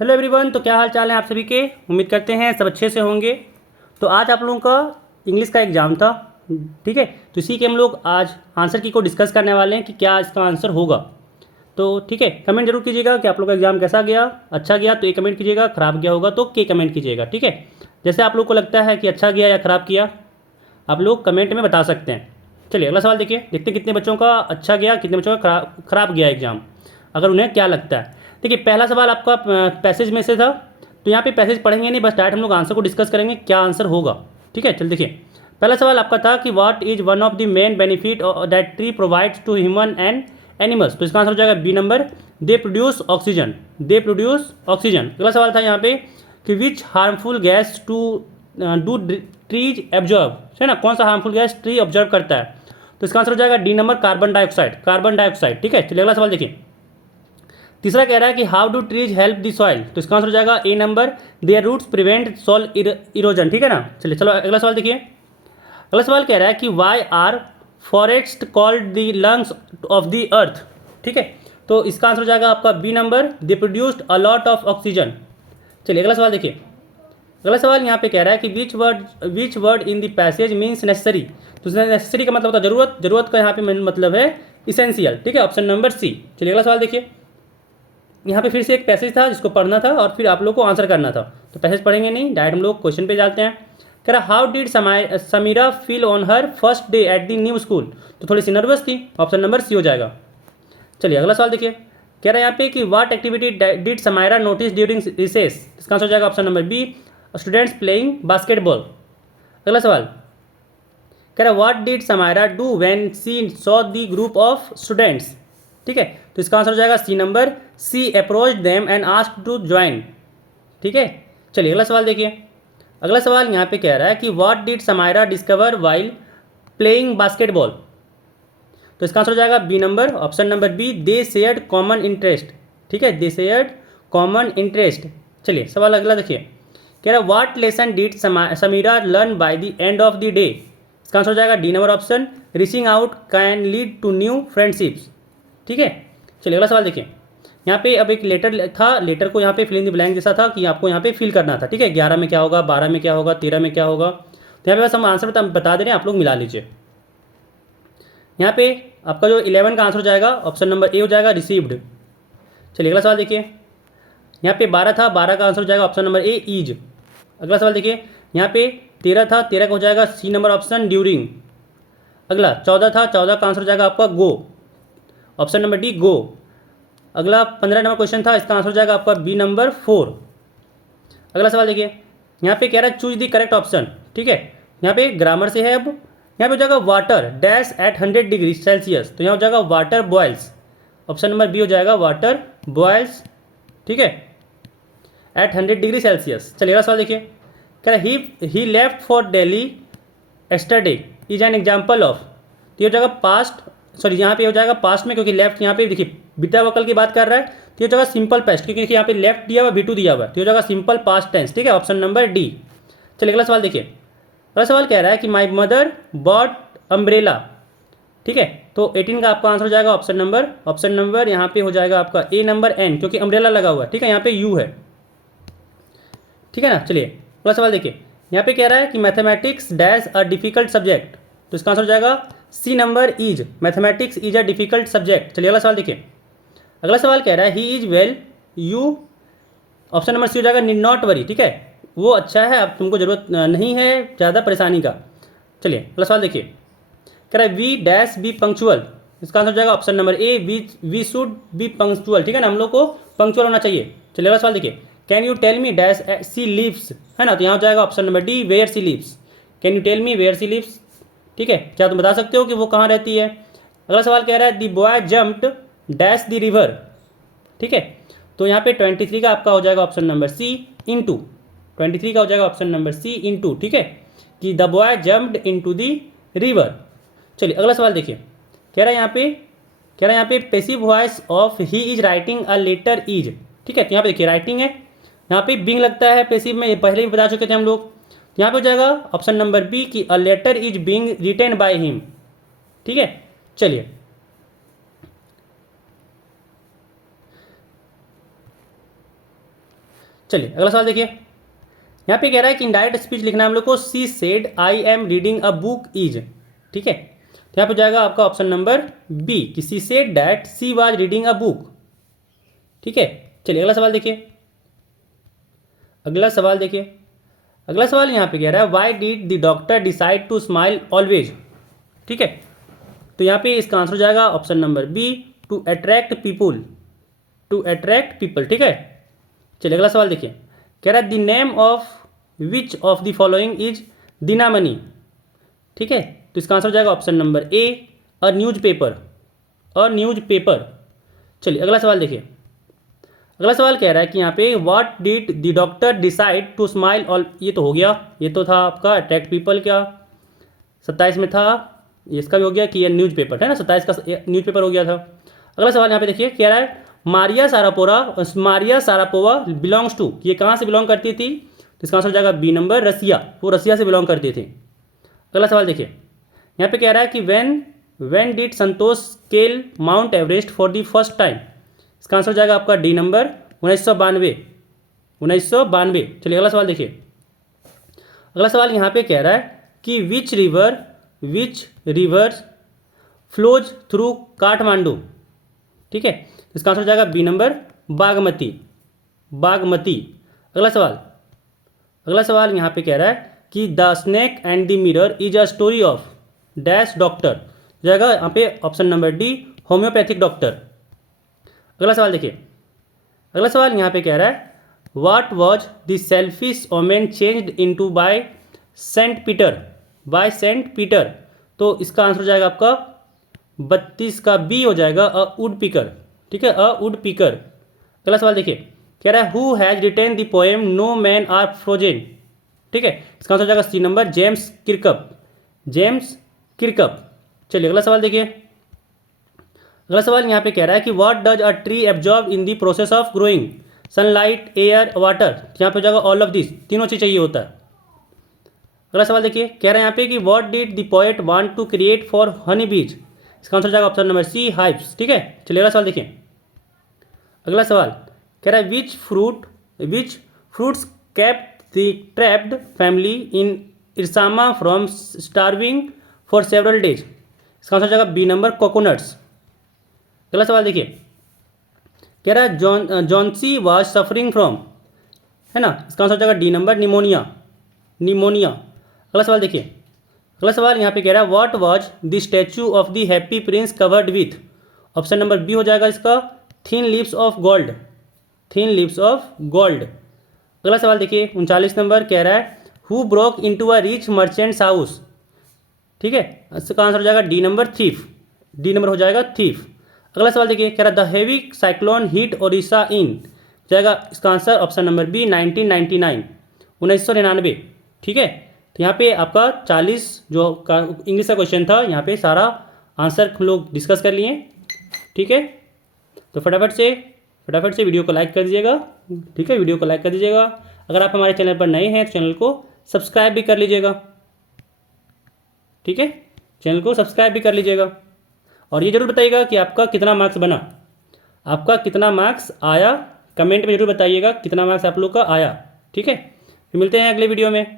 Hello everyone. तो क्या हाल चाल है आप सभी के। उम्मीद करते हैं सब अच्छे से होंगे। तो आज आप लोगों का इंग्लिश का एग्ज़ाम था, ठीक है। तो इसी के हम लोग आज आंसर की को डिस्कस करने वाले हैं कि क्या इसका आंसर होगा। तो ठीक है, कमेंट जरूर कीजिएगा कि आप लोग का एग्ज़ाम कैसा गया। अच्छा गया तो ए कमेंट कीजिएगा, ख़राब गया होगा तो के कमेंट कीजिएगा, ठीक है। जैसे आप लोग को लगता है कि अच्छा गया या ख़राब किया, आप लोग कमेंट में बता सकते हैं। चलिए अगला सवाल देखिए, देखते हैं कितने बच्चों का अच्छा गया, कितने बच्चों का खराब गया एग्ज़ाम, अगर उन्हें क्या लगता है। देखिए पहला सवाल आपका पैसेज में से था, तो यहाँ पे पैसेज पढ़ेंगे नहीं, बस डायरेक्ट हम लोग आंसर को डिस्कस करेंगे क्या आंसर होगा, ठीक है। चल देखिए, पहला सवाल आपका था कि what is one of the main benefit that tree provides to human and animals. तो इसका आंसर हो जाएगा B number, they produce oxygen. They produce oxygen. अगला सवाल था यहाँ पे कि which harmful gas to do trees absorb, है ना, कौन सा हार्मफुल गैस ट्री ऑब्जर्व करता है। तो इसका आंसर हो जाएगा D number, carbon dioxide. Carbon dioxide, ठीक है। चलिए अगला सवाल देखिए, तीसरा कह रहा है कि how do trees help the soil. तो इसका आंसर हो जाएगा A number, their roots prevent soil erosion, ठीक है ना। चलिए चलो अगला सवाल देखिए, अगला सवाल कह रहा है कि why are forests called the lungs of the earth, ठीक है। तो इसका आंसर हो जाएगा आपका B number, they produced a lot of oxygen. चलिए अगला सवाल देखिए, अगला सवाल यहाँ पे कह रहा है कि which word in the passage means necessary. तो नेसेसरी का मतलब होता है जरूरत, जरूरत का यहाँ पे मतलब है इसेंशियल, ठीक है, ऑप्शन नंबर सी। चलिए अगला सवाल देखिए, यहाँ पे फिर से एक पैसेज था जिसको पढ़ना था और फिर आप लोग को आंसर करना था। तो पैसेज पढ़ेंगे नहीं, डायरेक्ट हम लोग क्वेश्चन पे जाते हैं। कह रहा how did Samira feel on her first day at the new school. तो थोड़ी सी नर्वस थी, ऑप्शन नंबर सी हो जाएगा। चलिए अगला सवाल देखिए, कह रहा है यहाँ पे कि what activity did Samaira notice during recess. इसका आंसर हो जाएगा option number B, students playing basketball. अगला सवाल कह रहा है what did Samaira do when she saw the group of students, ठीक है। तो इसका आंसर हो जाएगा C number, she approach them and ask to join, ठीक है। चलिए अगला सवाल देखिए, अगला सवाल यहाँ पे कह रहा है कि what did Samaira discover while playing basketball. तो इसका आंसर हो जाएगा B number, option number B, they shared common interest, ठीक है, दे शेयर्ड कॉमन इंटरेस्ट। चलिए सवाल अगला देखिए, कह रहा है what lesson did Samira learn by the end of the day. इसका आंसर हो जाएगा D number option, reaching out can lead to new friendships, ठीक है। चलिए अगला सवाल देखिए, यहाँ पे अब एक लेटर था, लेटर को यहाँ पे फिल इन द ब्लैंक जैसा था कि आपको यहाँ पे फिल करना था, ठीक है। 11 में क्या होगा, 12 में क्या होगा, 13 में क्या होगा। तो यहाँ पे बस हम आंसर बता दे रहे हैं, आप लोग मिला लीजिए। यहाँ पे आपका जो 11 का आंसर हो जाएगा ऑप्शन नंबर ए हो जाएगा, रिसीव्ड। चलिए अगला सवाल देखिए, यहाँ पे 12 था, 12 का आंसर हो जाएगा ऑप्शन नंबर ए, ईज। अगला सवाल देखिए, यहाँ पे 13 था, 13 का हो जाएगा सी नंबर ऑप्शन, ड्यूरिंग। अगला 14 था, 14 का आंसर हो जाएगा आपका गो, ऑप्शन नंबर डी, गो। अगला 15 नंबर क्वेश्चन था, इसका आंसर हो जाएगा आपका बी नंबर 4। अगला सवाल देखिए, यहाँ पे कह रहा है चूज दी करेक्ट ऑप्शन, ठीक है। यहाँ पे ग्रामर से है, अब यहाँ पे हो जाएगा water dash at 100 degree Celsius. तो यहाँ हो जाएगा water boils, option number B हो जाएगा, वाटर बॉयल्स, ठीक है, एट 100 डिग्री सेल्सियस। चलिए अगला सवाल देखिए, कह रहा है he left for Delhi yesterday is an example of. तो ये हो जाएगा पास्ट, सॉरी यहाँ पे हो जाएगा पास्ट में, क्योंकि लेफ्ट यहाँ पे देखिए बीता वकल की बात कर रहा है, तो ये हो जाएगा सिंपल पास्ट, क्योंकि देखिए यहाँ पे लेफ्ट दिया हुआ, V2 दिया हुआ है, तो ये हो जाएगा सिंपल पास्ट टेंस, ठीक है, ऑप्शन नंबर डी। चलिए अगला सवाल देखिए, अगला सवाल कह रहा है कि माई मदर बॉट अम्ब्रेला, ठीक है। तो 18 का आपका आंसर हो जाएगा ऑप्शन नंबर यहाँ पे हो जाएगा आपका ए नंबर एन, क्योंकि अम्ब्रेला लगा हुआ है, ठीक है, यहाँ पे यू है, ठीक है ना। चलिए अगला सवाल देखिए, यहाँ पे कह रहा है कि mathematics dash a difficult subject. तो इसका आंसर हो जाएगा C number, is, mathematics is a difficult subject. चलिए अगला सवाल देखिए, अगला सवाल कह रहा है he is well you, option number C हो जाएगा, नीड नॉट वरी, ठीक है, वो अच्छा है, अब तुमको जरूरत नहीं है ज़्यादा परेशानी का। चलिए अगला सवाल देखिए, कह रहा है वी डैश बी पंक्चुअल। इसका आंसर हो जाएगा option number A, we should be punctual, ठीक है ना, हम लोग को पंक्चुअल होना चाहिए। चलिए अगला सवाल देखिए, can you tell me dash she lives, है ना, तो यहाँ हो जाएगा option number D, where she lives. Can you tell me where she lives, ठीक है, क्या तुम बता सकते हो कि वो कहाँ रहती है। अगला सवाल कह रहा है दी boy jumped dash the river, ठीक है। तो यहाँ पे 23 का आपका हो जाएगा ऑप्शन नंबर सी, इनटू। 23 का हो जाएगा ऑप्शन नंबर सी, इनटू, ठीक है, कि the boy jumped into the river. चलिए अगला सवाल देखिए, कह रहा है यहाँ पे passive voice of he is writing a letter is, ठीक है। तो यहाँ पे देखिए राइटिंग है, यहाँ पे बिंग लगता है पैसिव में, ये पहले भी बता चुके थे हम लोग। तो यहाँ पे हो जाएगा ऑप्शन नंबर बी कि a letter is being written by him, ठीक है। चलिए चलिए अगला सवाल देखिए, यहाँ पे कह रहा है कि इनडायरेक्ट स्पीच लिखना है हम लोग को। She said I am reading a book is, ठीक है, तो यहाँ पे जाएगा आपका ऑप्शन नंबर बी कि she said that she was reading a book, ठीक है। चलिए अगला सवाल देखिए, अगला सवाल देखिए, अगला सवाल यहाँ पे कह रहा है why did the doctor decide to smile always, ठीक है, तो यहाँ पे इसका आंसर हो जाएगा option number B to attract people, to attract people, ठीक है। चलिए अगला सवाल देखिए, कह रहा है the name of which of the following is Dinamani, ठीक है, तो इसका आंसर हो जाएगा option number A a newspaper, a newspaper. चलिए अगला सवाल देखिए, अगला सवाल कह रहा है कि यहाँ पे what did the doctor decide to smile all, ये तो हो गया, ये तो था आपका अट्रैक्ट पीपल, क्या 27 में था, इसका भी हो गया कि ये न्यूज पेपर है ना, 27 का न्यूज पेपर हो गया था। अगला सवाल यहाँ पे देखिए, कह रहा है मारिया सारापोवा बिलोंग्स टू, ये कहाँ से बिलोंग करती थी, तो इसका आंसर हो जाएगा बी नंबर रसिया, वो रसिया से बिलोंग करते थे। अगला सवाल देखिए, यहाँ पे कह रहा है कि when did Santosh scale mount Everest for the first time, इसका आंसर हो जाएगा आपका डी नंबर 1992, 1992। चलिए अगला सवाल देखिए, अगला सवाल यहाँ पे कह रहा है कि which river flows through Kathmandu, ठीक है, इसका आंसर हो जाएगा बी नंबर बागमती, बागमती। अगला सवाल यहाँ पे कह रहा है कि the snake and the mirror is a story of dash doctor, जाएगा यहाँ पे option number D homeopathic doctor. अगला सवाल देखिए, अगला सवाल यहाँ पे कह रहा है what was the selfish woman changed into by Saint Peter, तो इसका आंसर हो जाएगा आपका 32 का बी हो जाएगा अ वुड पिकर, ठीक है, अ वुड पिकर। अगला सवाल देखिए, कह रहा है who has written the poem no men are frozen, ठीक है, इसका आंसर हो जाएगा C number James Kirkup, James Kirkup. चलिए अगला सवाल देखिए, अगला सवाल यहाँ पे कह रहा है कि what does a tree absorb in the process of growing, sunlight air water, यहाँ पे हो जाएगा ऑल ऑफ दिस, तीनों चीज चाहिए होता है। अगला सवाल देखिए, कह रहा है यहाँ पे कि what did the poet want to create for honey bees, इसका आंसर हो जाएगा ऑप्शन नंबर सी हाइव्स, ठीक है। चलिए अगला सवाल देखिए, अगला सवाल कह रहा है which fruits kept the trapped family in Ersama from starving for several days, इसका आंसर हो जाएगा बी नंबर कोकोनट्स। अगला सवाल देखिए, कह रहा है जॉन्सी वाज सफरिंग फ्रॉम, है ना, इसका आंसर हो जाएगा डी नंबर निमोनिया, निमोनिया। अगला सवाल देखिए, अगला सवाल यहाँ पे कह रहा है what was the statue of the happy prince covered with, option number B हो जाएगा इसका thin lips of gold, thin lips of gold. अगला सवाल देखिए 39 नंबर, कह रहा है who broke into a rich merchant's house, ठीक है, इसका आंसर हो जाएगा D number thief, D number हो जाएगा थीफ। अगला सवाल देखिए, कह रहा है the heavy cyclone hit Odisha in, जाएगा इसका आंसर ऑप्शन नंबर बी 1999, 1999, ठीक है। तो यहाँ पे आपका 40 जो इंग्लिश का क्वेश्चन था, यहाँ पे सारा आंसर हम लोग डिस्कस कर लिए, ठीक है। तो फटाफट से वीडियो को लाइक कर दीजिएगा, ठीक है, वीडियो को लाइक कर दीजिएगा। अगर आप हमारे चैनल पर नए हैं तो चैनल को सब्सक्राइब भी कर लीजिएगा, ठीक है, चैनल को सब्सक्राइब भी कर लीजिएगा। और ये जरूर बताइएगा कि आपका कितना मार्क्स बना, आपका कितना मार्क्स आया, कमेंट में जरूर बताइएगा कितना मार्क्स आप लोग का आया, ठीक है। फिर मिलते हैं अगले वीडियो में।